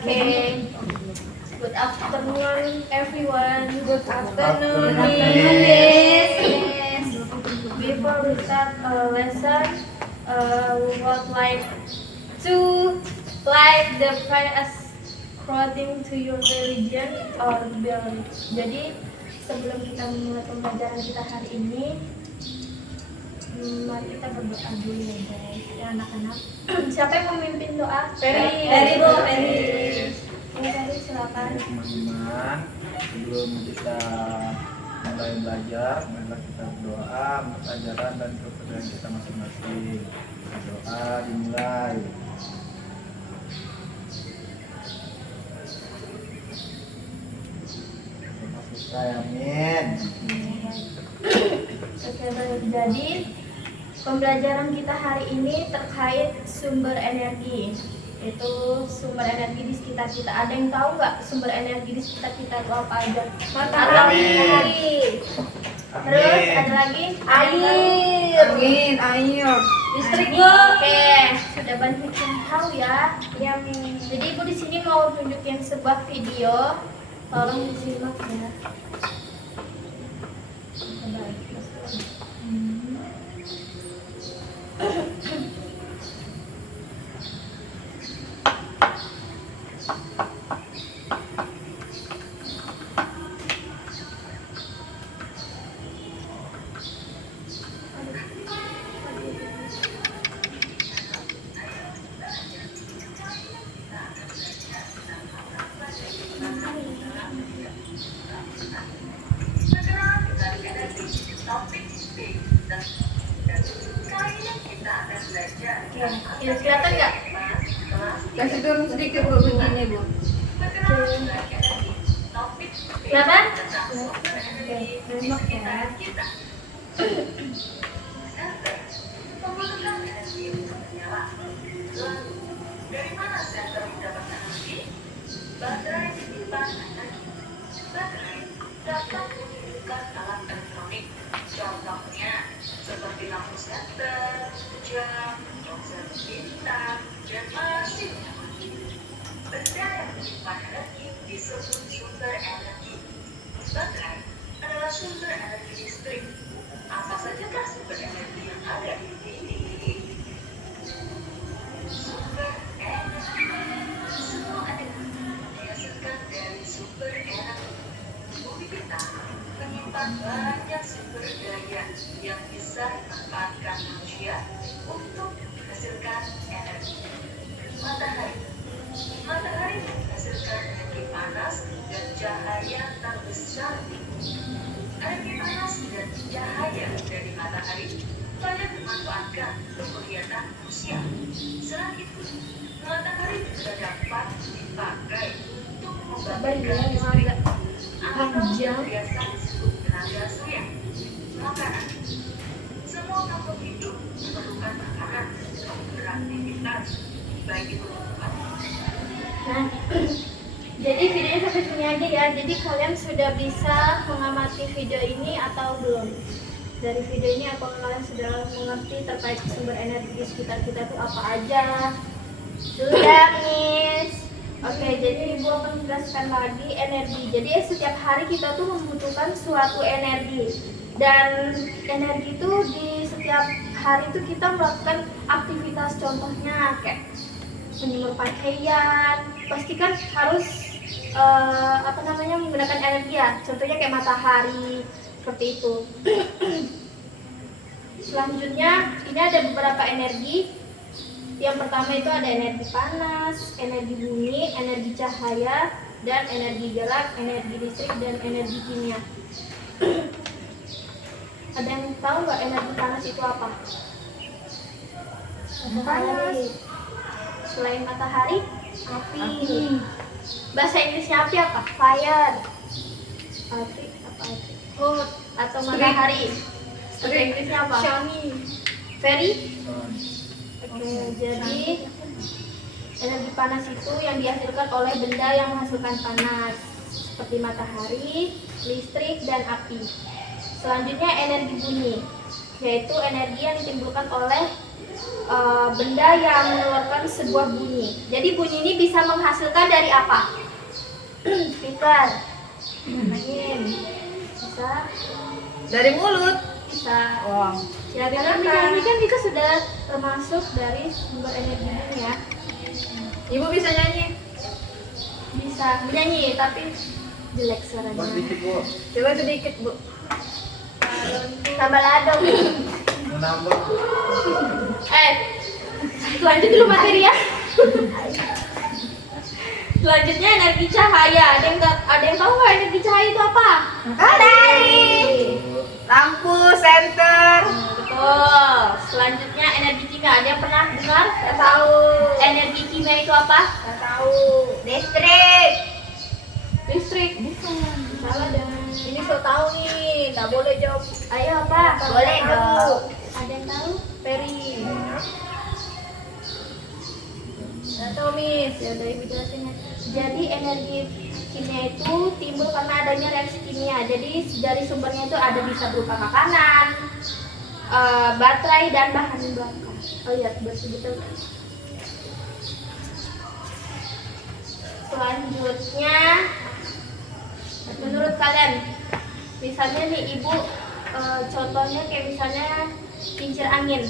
Okay. Good afternoon, everyone. Good afternoon, Yes. Before we start lesson, we would like to the prayer as according to your religion or belief. Jadi sebelum kita memulai pembelajaran kita hari ini, mari kita berdoa dulu ya guys, ya anak-anak. Siapa yang memimpin doa? Ferry, Bu. Ferry, silakan. Teman-teman, sebelum kita mulai belajar, marilah kita berdoa untuk ajaran dan kepercayaan kita masing-masing. Doa dimulai. Amin. Oke, jadi pembelajaran kita hari ini terkait sumber energi. Itu sumber energi di sekitar kita. Ada yang tahu nggak sumber energi di sekitar kita itu apa aja? Matahari. Terus ada lagi air. Air. Listrik. Oke, sudah banyak yang tahu ya. Jadi Ibu di sini mau tunjukin sebuah video. Tolong disimak ya. Ya, kelihatan nggak? Kasih turun sedikit Bu, begini Bu. Kelihatan? Oke, nembak ya. Dari mana senter mendapatkan energi? Baterai disimpan energi. Baterai dapat menghidupkan alat elektronik. Contohnya seperti lampu senter, jam, ponsel pintar, dan masih banyak lagi. Benda yang menyimpan energi disebut sumber energi. Baterai adalah sumber energi listrik. Apa sajakah sumber energi yang ada di sini? Sumber energi. Semua energi dihasilkan dari sumber energi. Bumi kita menyimpan banyak sumber daya yang bisa dimanfaatkan manusia untuk menghasilkan energi. Matahari. Matahari menghasilkan energi panas dan cahaya terbesar. Energi panas dan cahaya dari matahari banyak dimanfaatkan untuk kegiatan manusia. Selain itu, matahari juga dapat dipakai untuk membangkitkan listrik atau biasa disebut tenaga surya. Makanan. Semua makhluk hidup memerlukan makanan untuk beraktivitas, baik itu tumbuhan. Nah, jadi videonya sampai sini aja ya. Jadi kalian sudah bisa mengamati video ini atau belum? Dari video ini apakah kalian sudah mengerti terkait sumber energi di sekitar kita itu apa aja? Sudah, Miss. Oke, jadi Ibu akan menjelaskan lagi energi. Jadi setiap hari kita tuh membutuhkan suatu energi. Dan energi itu di setiap hari itu kita melakukan aktivitas, contohnya kayak menjemur pakaian. Pastikan harus menggunakan energi ya. Contohnya kayak matahari, seperti itu. Selanjutnya ini ada beberapa energi. Yang pertama itu ada energi panas, energi bumi, energi cahaya, dan energi gerak, energi listrik, dan energi kimia. Ada yang tahu nggak energi panas itu apa? Panas. Selain matahari, api. Bahasa Inggrisnya api apa? Fire. Api apa api? Hot atau matahari. Bahasa Inggrisnya apa? Sunny. Very. Oke, jadi energi panas itu yang dihasilkan oleh benda yang menghasilkan panas seperti matahari, listrik, dan api. Selanjutnya energi bunyi. yaitu energi yang ditimbulkan oleh benda yang mengeluarkan sebuah bunyi. Jadi bunyi ini bisa menghasilkan dari apa? Speaker, angin, bisa Dari mulut. bisa. Wow. Ya, dengan bicara itu sudah termasuk dari sumber energi bunyi ya. Ibu bisa nyanyi? Bisa menyanyi tapi jelek suaranya. Pas dikit bu, Coba sedikit, Bu. Tambah lado. mau nambah. Lanjut dulu materi ya. Selanjutnya energi cahaya. Ada yang tahu nggak energi cahaya itu apa? Lampu senter. Betul. Selanjutnya energi kimia. Ada yang pernah dengar? Nggak tahu. Energi kimia itu apa? Nggak tahu. Listrik. Listrik. Salah dong. Ini so tahu nih, nggak boleh jawab. Ayo apa? Boleh dong. Ada yang tahu? Peri. Nggak tahu, Miss. Ya udah ibu jelasin ya. Jadi energi kimia itu timbul karena adanya reaksi kimia. Jadi dari sumbernya itu ada bisa berupa makanan, baterai dan bahan bakar. Oh iya, betul. Selanjutnya, menurut kalian, misalnya nih ibu, contohnya kayak misalnya kincir angin.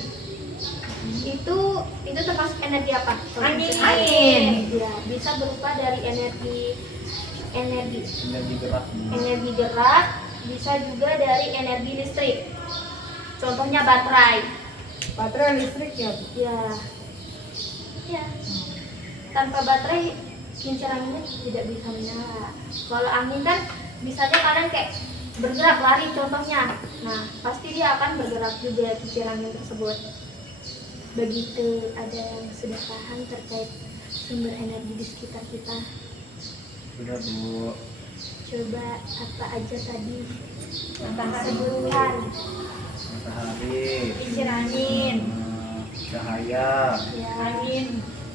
Itu termasuk energi apa? Angin. Ya, bisa berupa dari energi Energi gerak. bisa juga dari energi listrik. Contohnya baterai. Baterai listrik ya, Bu? Ya. Tanpa baterai kincir anginnya tidak bisa menyala. Kalau angin kan misalnya kalian kayak bergerak lari contohnya. Nah, pasti dia akan bergerak juga kincir angin tersebut. Begitu. Ada yang sudah paham terkait sumber energi di sekitar kita? Sudah bu. Coba apa aja tadi? Matahari. Sebutkan. Matahari. Kincir angin. Cahaya. Ya. Angin.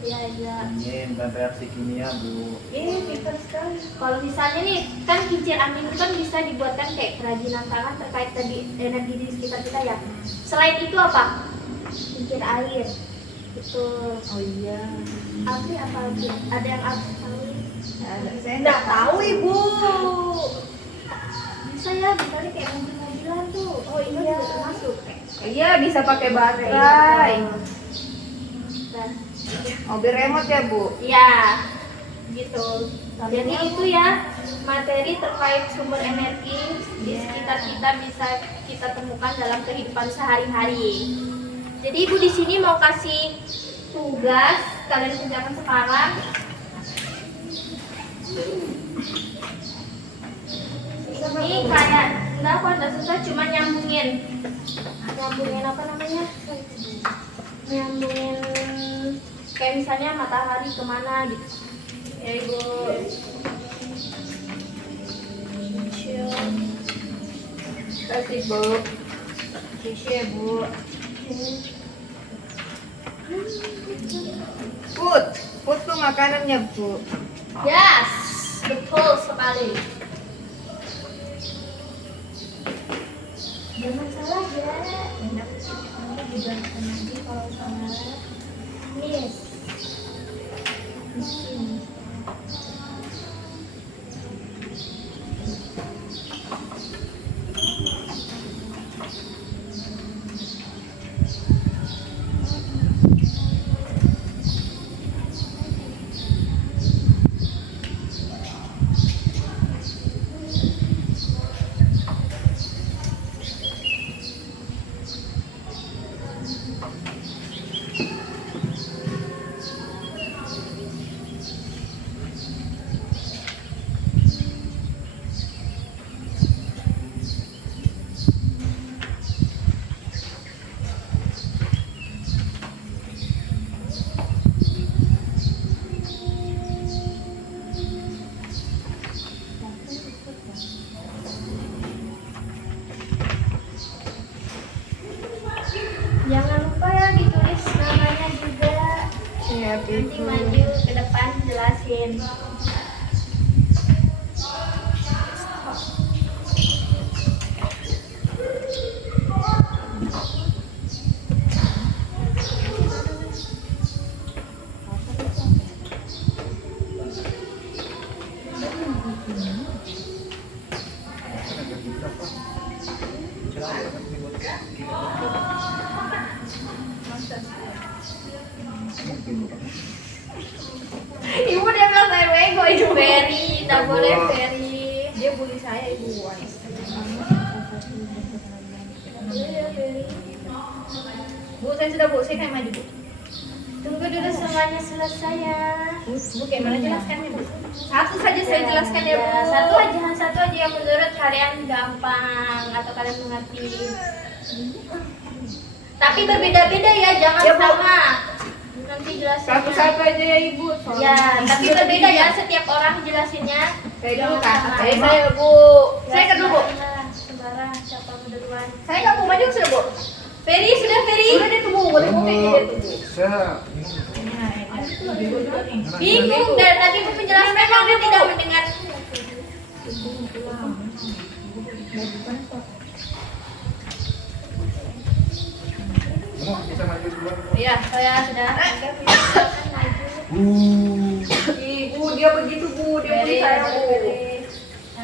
Ya. Angin dan reaksi kimia bu. Pintar sekali. Kalau misalnya nih, kan kincir angin itu kan bisa dibuatkan kayak kerajinan tangan terkait tadi energi di sekitar kita ya. Selain itu apa? Kincir air. Betul. Oh iya. Api apa lagi? Ada yang api tahu? Saya nggak tahu, Ibu. Bisa ya, misalnya kayak mobil-mobilan tuh. Oh ini juga termasuk. Iya, bisa pakai baterai. Nah, Mobil remote ya, Bu? iya, gitu. Jadi itu ya materi terkait sumber energi di sekitar kita bisa kita temukan dalam kehidupan sehari-hari. Jadi ibu di sini mau kasih tugas kalian kerjakan sekarang. Ini kayak enggak kok enggak susah, cuma nyambungin apa namanya? Nyambungin kayak misalnya matahari kemana gitu. Ya ibu. Kasih, Bu. Kasih ya, Bu. Food tuh makanannya, Bu. Yes, betul sekali. Jangan salah ya. Nanti dijelaskan lagi kalau salah. Yes. Jangan lupa ya ditulis namanya juga. Iya, Nanti maju ke depan jelasin. Ibu dia bilang saya bego ibu. Ferry, tidak boleh Ferry. Dia bully saya ibu. Iya, Ferry. Bu, saya sudah bu, saya kayak maju bu. Tunggu dulu semuanya selesai ya. Bu kayak mana jelaskannya bu? Satu saja saya jelaskan ya Bu. Satu aja yang menurut kalian gampang atau kalian mengerti. Tapi berbeda-beda ya, jangan Ya, Bu. sama. Nanti jelasinnya. Satu-satu aja ya ibu. Ya, tapi berbeda ya setiap orang jelasinnya. Saya dulu kak. Jangan Saya sama. saya bu. Saya kan dulu bu. Sembarang siapa mau duluan? Saya nggak mau maju sudah bu. Ferry sudah Ferry. Sudah dia tuh bu, boleh bu kayak dia tuh bu. Saya Bingung dari tadi aku menjelaskan kamu tidak mendengar. bisa maju duluan. Iya, saya sudah. Ibu dia begitu bu, dia bully saya bu.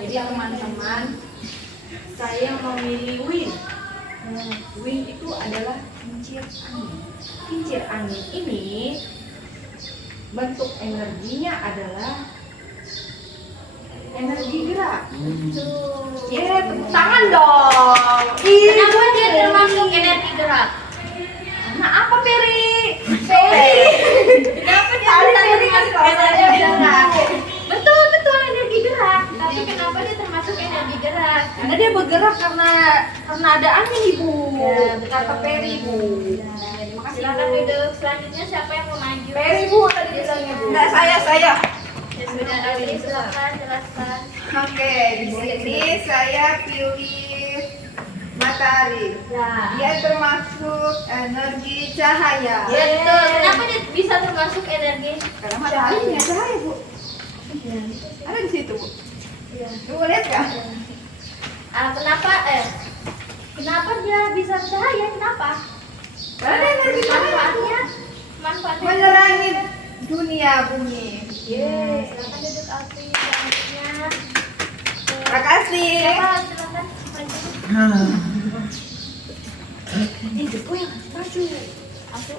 Jadi teman-teman, saya memilih Win. Win itu adalah kincir angin. Kincir angin ini bentuk energinya adalah energi gerak. Ya, tepuk tangan dong. Kenapa dia termasuk energi gerak? Nah, apa Peri? Kenapa dia Tadi bisa Ferry termasuk kasih tahu energi saya, gerak? Bu. Betul energi gerak. Tapi kenapa dia termasuk energi gerak? Karena dia bergerak karena ada angin ibu. Ya, betul. Kata Peri bu. Terima kasih. Silakan duduk. Selanjutnya siapa yang mau maju? Peri bu tadi bilangnya bu. Nah saya. Ya sudah, Ferry silakan jelaskan. Oke, di sini saya pilih matahari. Ya. Dia termasuk energi cahaya. Betul. Kenapa dia bisa termasuk energi? Karena matahari punya cahaya bu. Ada di situ bu. Iya. Ibu lihat nggak? Kenapa dia bisa cahaya? Kenapa? Karena dia energi cahaya. Manfaatnya. Menerangi dunia bumi. Yes. Silakan duduk Alfi. Selanjutnya. Terima kasih. Siapa? Silakan maju. Aku.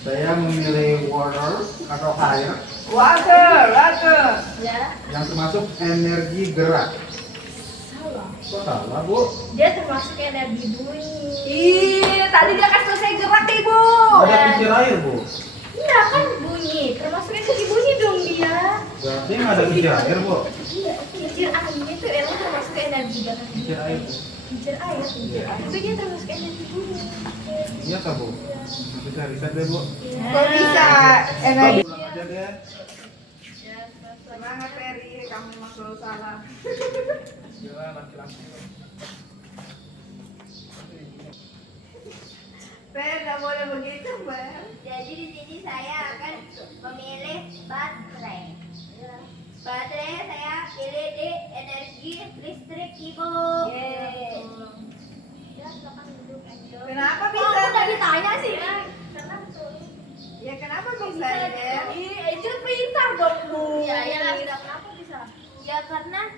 Saya memilih water atau air Water. Ya. yang termasuk energi gerak. Salah. Kok salah bu? Dia termasuk energi bunyi. Ih, tadi dia kasih saya gerak ibu. Ada kincir air bu. Iya kan bunyi. Termasuk energi bunyi dong dia. Berarti nggak ada kincir air bu. Iya. Kincir angin itu emang termasuk energi gerak. Kincir air bu. Kincir air. Tapi dia termasuk energi bunyi. Iya kak bu. Bisa riset deh bu. Kok bisa energi? Pulang aja deh. Semangat Ferry, kamu memang selalu salah. Gila laki-laki. Fer, nggak boleh begitu, Fer. Jadi di sini saya akan memilih baterai. Baterai saya pilih di energi listrik ibu. Ya, silakan duduk Angel. Kenapa Kok bisa? aku tadi tanya sih? Karena betul. Ya kenapa bisa, Fer? Angel pintar dong, Bu. Ya, kenapa bisa? Ya karena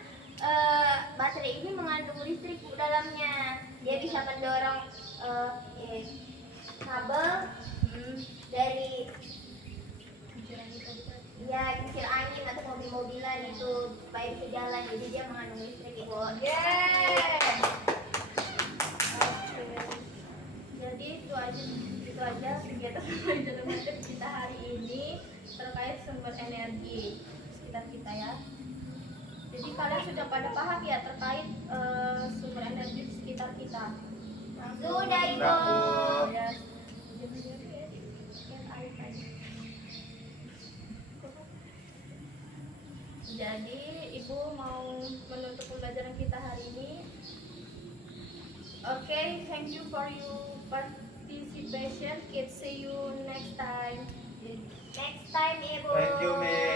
baterai ini mengandung listrik bu dalamnya. Dia bisa mendorong kabel dari ya kincir angin atau mobil-mobilan itu supaya bisa jalan. Jadi dia mengandung listrik ibu. Jadi itu aja kegiatan remaja kita hari ini terkait sumber energi sekitar kita ya. Jadi kalian sudah pada paham ya terkait sumber energi di sekitar kita. Sudah ibu. Ya. Jadi ibu mau menutup pembelajaran kita hari ini. Okay, thank you for your participation. Kids, see you next time. Next time ibu. Thank you, Miss.